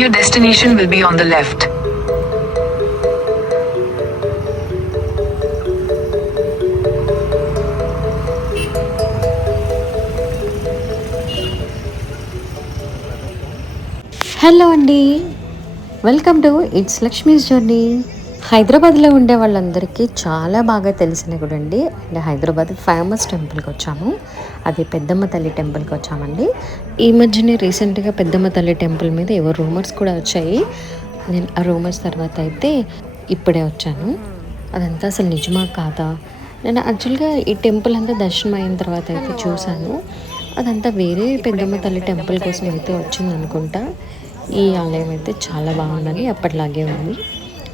Your destination will be on the left. Hello అండి, welcome to it's Lakshmi's journey. హైదరాబాద్లో ఉండే వాళ్ళందరికీ చాలా బాగా తెలిసిన గుడి అండి. అండ్ హైదరాబాద్ ఫేమస్ టెంపుల్కి వచ్చాము, అది పెద్దమ్మ తల్లి టెంపుల్కి వచ్చామండి. ఈ మధ్యనే రీసెంట్గా పెద్దమ్మ తల్లి టెంపుల్ మీద ఏవో రూమర్స్ కూడా వచ్చాయి. నేను ఆ రూమర్స్ తర్వాత అయితే ఇప్పుడే వచ్చాను. అదంతా అసలు నిజమా కాదా? నేను యాక్చువల్గా ఈ టెంపుల్ అంతా దర్శనం అయిన తర్వాత అయితే చూశాను. అదంతా వేరే పెద్దమ్మ తల్లి టెంపుల్ కోసం అయితే వచ్చింది అనుకుంటా. ఈ ఆలయం అయితే చాలా బాగుందని అప్పటిలాగే ఉంది.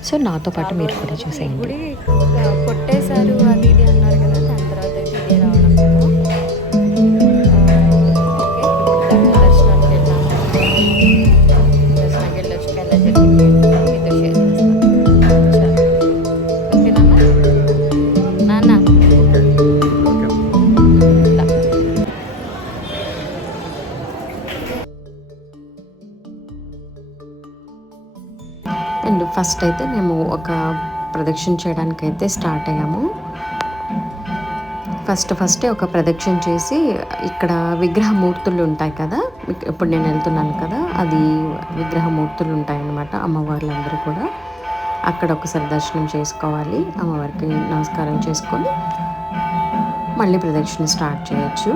సో నాతో పాటు మీరు కూడా చూసేయండి. కొట్టేశారు అది ఇది అన్నారు కదా, దాని తర్వాత అయితే ఇదే రావడం మేము. ఓకే, దర్శనానికి వెళ్ళాము. దర్శనానికి వెళ్ళొచ్చు ఎలా జరిగింది మీతో షేర్ చేస్తాను. ఓకే నాన్న అండ్ ఫస్ట్ అయితే మేము ఒక ప్రదక్షిణ చేయడానికి అయితే స్టార్ట్ అయ్యాము. ఫస్ట్ ఒక ప్రదక్షిణ చేసి ఇక్కడ విగ్రహమూర్తులు ఉంటాయి కదా, ఇప్పుడు నేను వెళ్తున్నాను కదా, అది విగ్రహమూర్తులు ఉంటాయన్నమాట. అమ్మవార్లందరూ కూడా అక్కడ ఒకసారి దర్శనం చేసుకోవాలి. అమ్మవారికి నమస్కారం చేసుకొని మళ్ళీ ప్రదక్షిణ స్టార్ట్ చేయొచ్చు.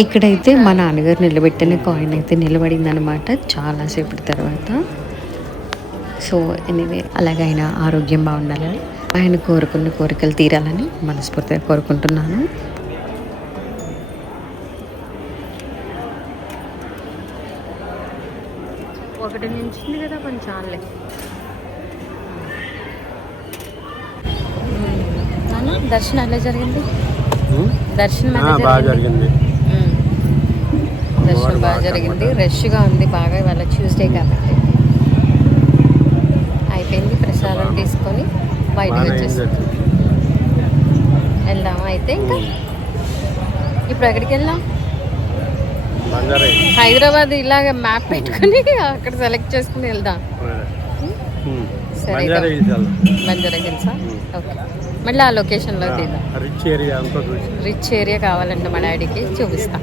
ఇక్కడైతే మా నాన్నగారు నిలబెట్టిన కాయిన్ అయితే నిలబడిందనమాట చాలాసేపటి తర్వాత. సో ఎనీవే, అలాగైనా ఆరోగ్యం బాగుండాలని, ఆయన కోరుకున్న కోరికలు తీరాలని మనస్ఫూర్తిగా కోరుకుంటున్నాను. ఒక ఒకటి నించింది కదా కొంచెం చాలే. నాన్న దర్శనం ఎలా జరిగింది? దర్శనం ఎలా జరిగింది? దర్శనం బాగా జరిగింది. రష్గా ఉంది బాగా, ఇవాళ ట్యూస్డే కాబట్టి. అయిపోయింది, ప్రసాదం తీసుకొని బయటకు వచ్చేసి వెళ్దామా అయితే. ఇంకా ఇప్పుడు ఎక్కడికి వెళ్దాం? హైదరాబాద్ ఇలాగ మ్యాప్ పెట్టుకుని అక్కడ సెలెక్ట్ చేసుకుని వెళ్దాం. సరే, బంజారా హిల్సా? ఓకే, మళ్ళీ ఆ లొకేషన్లో తీద్దాం. రిచ్ ఏరియా కావాలంటే మా డాడీకి చూపిస్తా.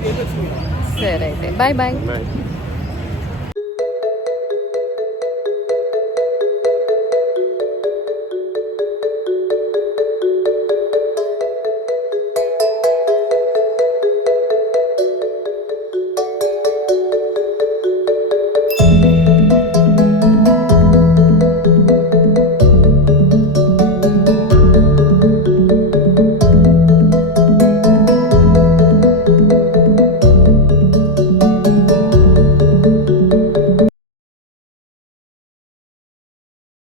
సరే అయితే బాయ్ బాయ్.